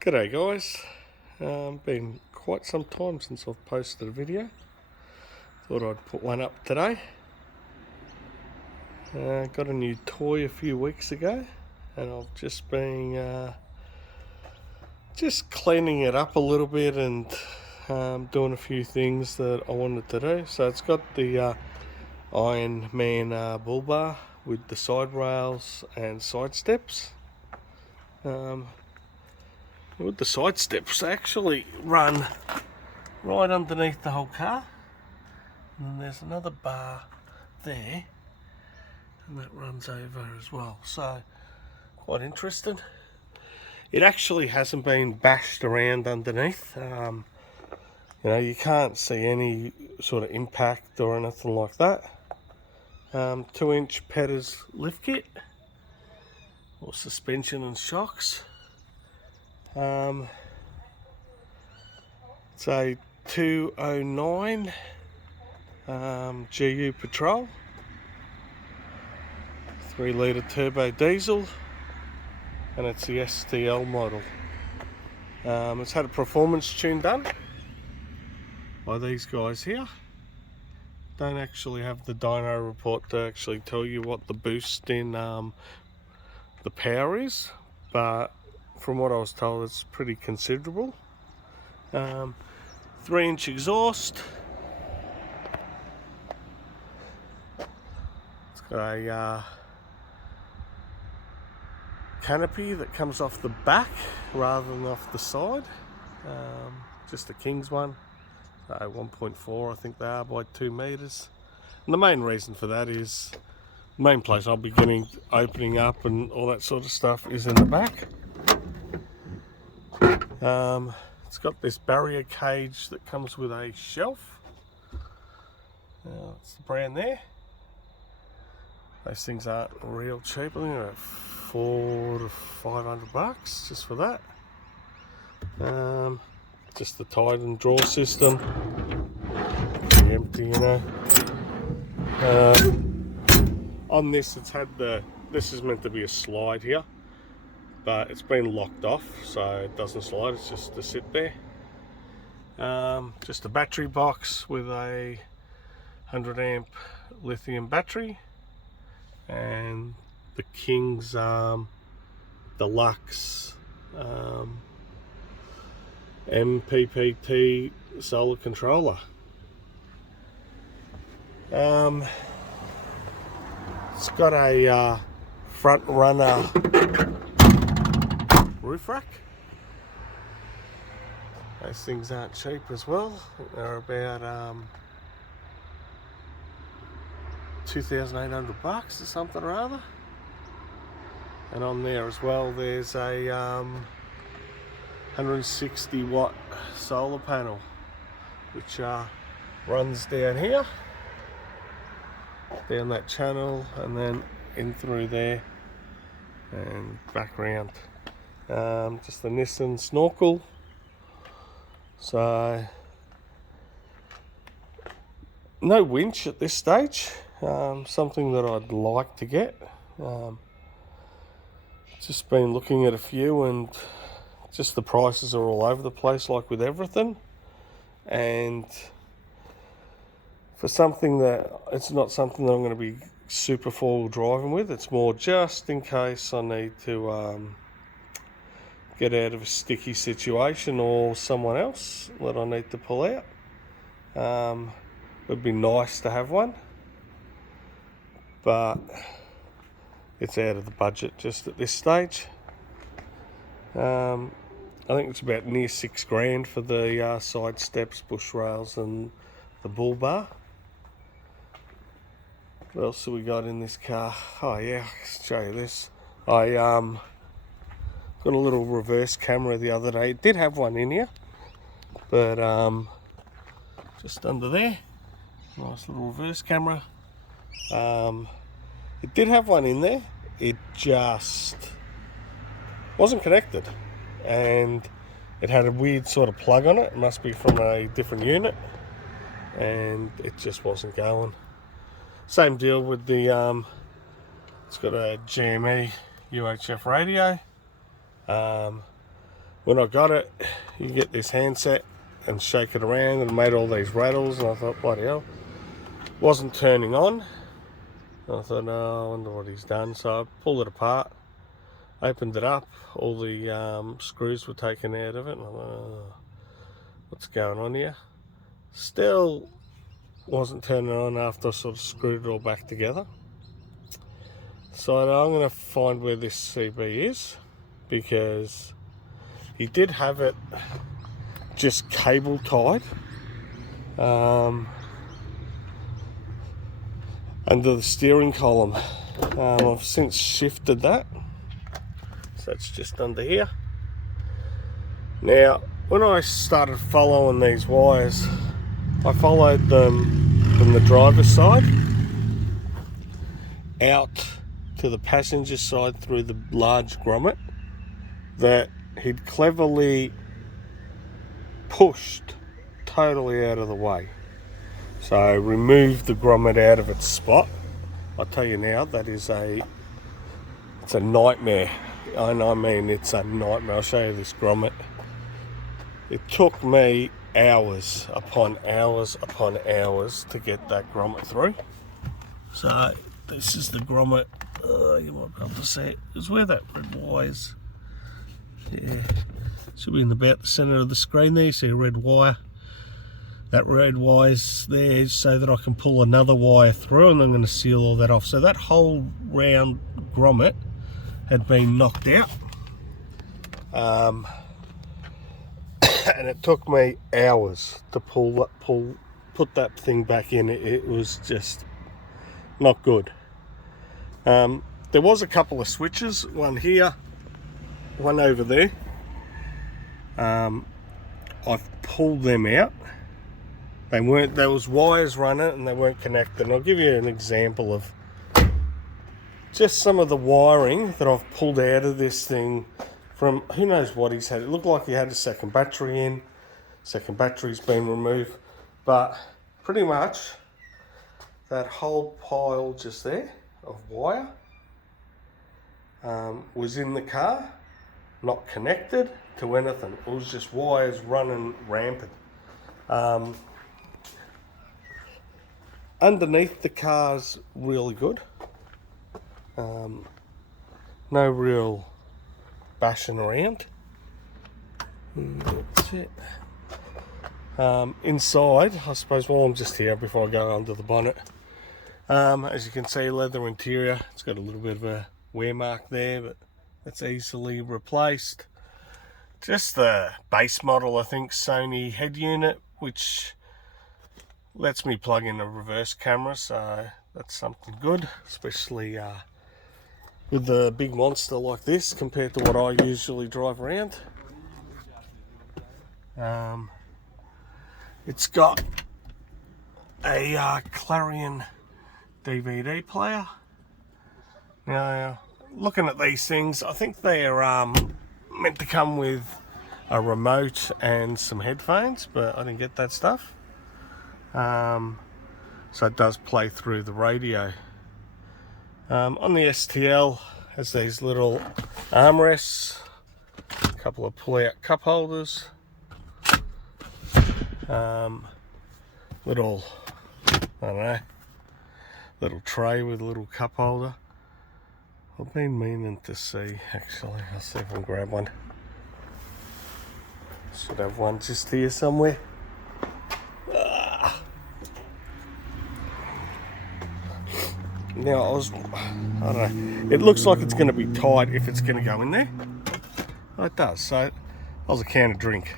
G'day guys, been quite some time since I've posted a video. Thought I'd put one up today. Got a new toy a few weeks ago and I've just been just cleaning it up a little bit and doing a few things that I wanted to do. So it's got the Iron Man bull bar with the side rails and side steps. With the side steps actually run right underneath the whole car, and then there's another bar there and that runs over as well, so quite interesting. It actually hasn't been bashed around underneath. You can't see any sort of impact or anything like that. 2-inch Petters lift kit or suspension and shocks. It's a 209 GU Patrol, 3 litre turbo diesel, and it's the STL model. It's had a performance tune done by these guys here. Don't actually have the dyno report to actually tell you what the boost in the power is, but from what I was told, it's pretty considerable. 3-inch exhaust. It's got a canopy that comes off the back rather than off the side. Just a King's one. 1.4 I think they are by 2 meters. And the main reason for that is the main place I'll be opening up and all that sort of stuff is in the back. It's got this barrier cage that comes with a shelf. It's the brand there. Those things aren't real cheap. I think they're $400 to $500 just for that. Just the tide and draw system. Pretty empty, On this, this is meant to be a slide here, but it's been locked off, so it doesn't slide. It's just to sit there. Just a battery box with a 100 amp lithium battery, and the King's Deluxe MPPT solar controller. It's got a front runner roof rack. Those things aren't cheap as well. They're about $2,800 or something or other. And on there as well, there's a 160 watt solar panel, which runs down here, down that channel, and then in through there and back around. Just the Nissan snorkel. So no winch at this stage. Something that I'd like to get. Just been looking at a few, and just the prices are all over the place, like with everything. And for something that, it's not something that I'm going to be super four-wheel driving with. It's more just in case I need to get out of a sticky situation or someone else that I need to pull out. It'd be nice to have one, but it's out of the budget just at this stage. I think it's about near $6,000 for the side steps, bush rails, and the bull bar. What else have we got in this car? Oh yeah, I'll show you this. I got a little reverse camera the other day. It did have one in here, but just under there, nice little reverse camera. It did have one in there. It just wasn't connected, and it had a weird sort of plug on it. It must be from a different unit, and it just wasn't going. Same deal with the it's got a GME UHF radio. when I got it, you get this handset and shake it around, and it made all these rattles, and I thought, bloody hell, wasn't turning on. I thought, oh, I wonder what he's done. So I pulled it apart, opened it up, all the screws were taken out of it, and I thought, oh, what's going on here? Still wasn't turning on after I sort of screwed it all back together. So I'm going to find where this CB is, because he did have it just cable tied under the steering column. I've since shifted that, so it's just under here. Now, when I started following these wires, I followed them from the driver's side out to the passenger side through the large grommet that he'd cleverly pushed totally out of the way. So removed the grommet out of its spot. I tell you now, that is it's a nightmare. I mean, it's a nightmare. I'll show you this grommet. It took me hours upon hours upon hours to get that grommet through. So this is the grommet. You might be able to see it. It's where that red wire is. Yeah, should be in about the centre of the screen there. You see a red wire. That red wire's there so that I can pull another wire through, and I'm going to seal all that off. So that whole round grommet had been knocked out. And it took me hours to put that thing back in. It was just not good. There was a couple of switches, one here, one over there. I've pulled them out. There was wires running and they weren't connected. And I'll give you an example of just some of the wiring that I've pulled out of this thing from who knows what he's had. It looked like he had a second battery in. Second battery's been removed. But pretty much that whole pile just there of wire was in the car, not connected to anything. It was just wires running rampant. Underneath the car's really good. No real bashing around. That's it. Inside, I suppose, while I'm just here before I go under the bonnet, as you can see, leather interior. It's got a little bit of a wear mark there, but that's easily replaced. Just the base model, I think, Sony head unit, which lets me plug in a reverse camera, so that's something good, especially with the big monster like this compared to what I usually drive around. It's got a Clarion DVD player. Now, looking at these things, I think they're meant to come with a remote and some headphones, but I didn't get that stuff. So it does play through the radio. On the STL, has these little armrests, a couple of pull-out cup holders, little, I don't know, little tray with a little cup holder. I've been meaning to see, actually, I'll see if I can grab one. Should have one just here somewhere. Now, I don't know, it looks like it's going to be tight if it's going to go in there. Oh, it does. So that was a can of drink.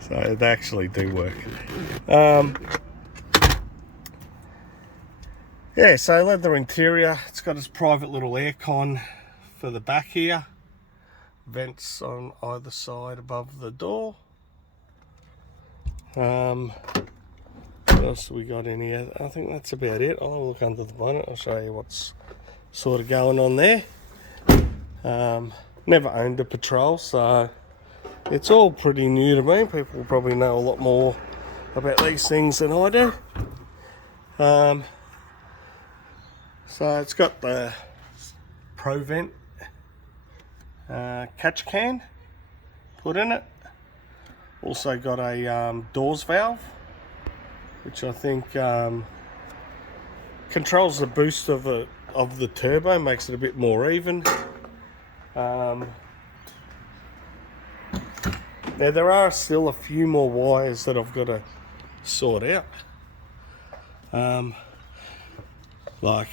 So they actually do work. Yeah, so leather interior. It's got its private little aircon for the back here. Vents on either side above the door. What else have we got in here? I think that's about it. I'll look under the bonnet. I'll show you what's sort of going on there. Never owned a Patrol, so it's all pretty new to me. People will probably know a lot more about these things than I do. So it's got the Pro Vent catch can put in it. Also got a doors valve, which I think controls the boost of the turbo, makes it a bit more even. Now there are still a few more wires that I've got to sort out. Like,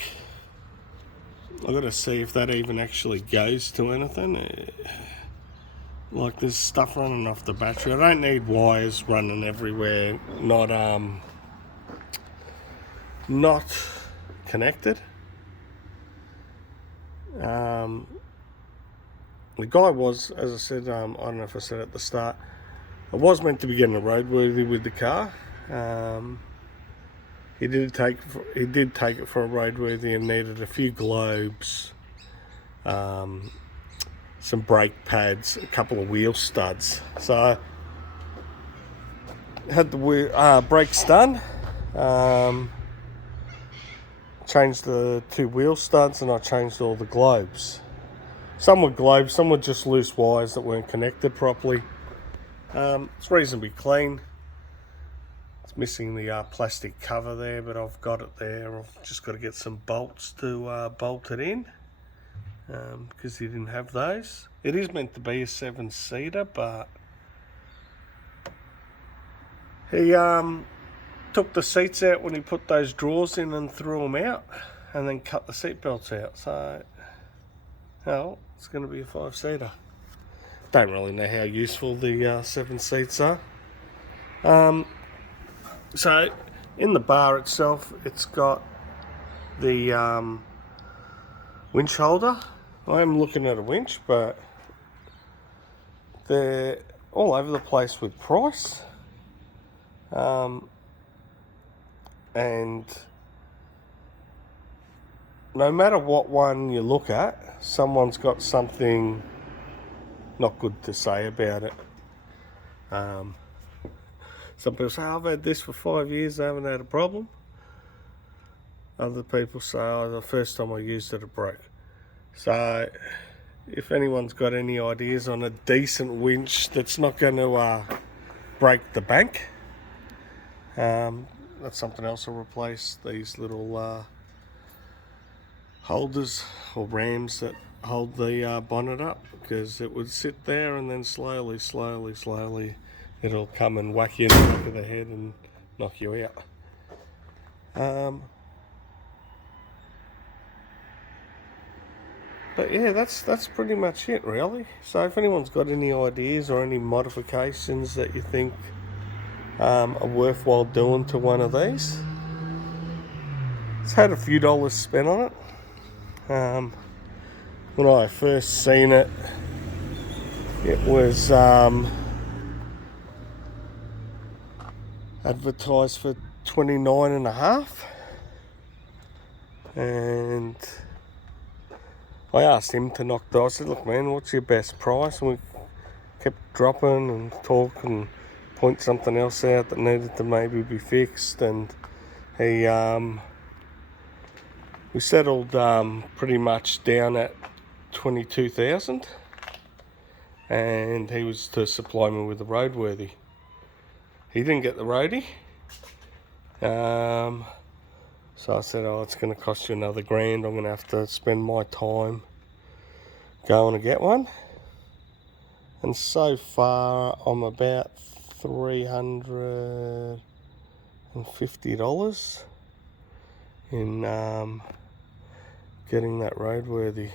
I've got to see if that even actually goes to anything. Like, there's stuff running off the battery. I don't need wires running everywhere, not connected. The guy was, as I said, I don't know if I said at the start, I was meant to be getting a roadworthy with the car. He did take it for a roadworthy and needed a few globes, some brake pads, a couple of wheel studs. So I had the brakes done, changed the 2 wheel studs, and I changed all the globes. Some were globes, some were just loose wires that weren't connected properly. It's reasonably clean. It's missing the plastic cover there, but I've got it there. I've just got to get some bolts to bolt it in, because he didn't have those. It is meant to be a 7-seater, but he took the seats out when he put those drawers in and threw them out, and then cut the seat belts out. So, well, it's going to be a 5-seater. Don't really know how useful the 7 seats are. So in the bar itself, it's got the winch holder. I am looking at a winch, but they're all over the place with price. And no matter what one you look at, someone's got something not good to say about it. Some people say, I've had this for 5 years, I haven't had a problem. Other people say, the first time I used it, it broke. So if anyone's got any ideas on a decent winch that's not going to break the bank, that's something else. I'll replace these little holders or rams that hold the bonnet up, because it would sit there and then slowly it'll come and whack you in the back of the head and knock you out. But yeah, that's pretty much it really. So if anyone's got any ideas or any modifications that you think are worthwhile doing to one of these, it's had a few dollars spent on it. When I first seen it, it was advertised for $29.50, and I asked him to knock the. I said, look man, what's your best price? And we kept dropping and talk and point something else out that needed to maybe be fixed, and he we settled pretty much down at 22,000, and he was to supply me with a roadworthy. He didn't get the roadie, so I said, it's going to cost you another $1,000. I'm going to have to spend my time going to get one. And so far I'm about $350 in getting that roadworthy.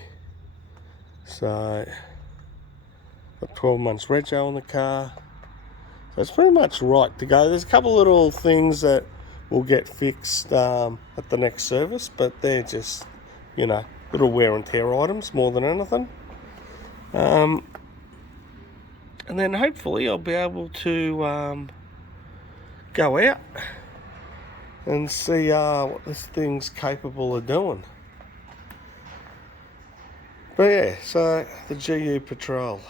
So got 12 months rego on the car. So it's pretty much right to go. There's a couple little things that will get fixed at the next service, but they're just, little wear and tear items more than anything. And then hopefully I'll be able to go out and see what this thing's capable of doing. But yeah, so the GU Patrol.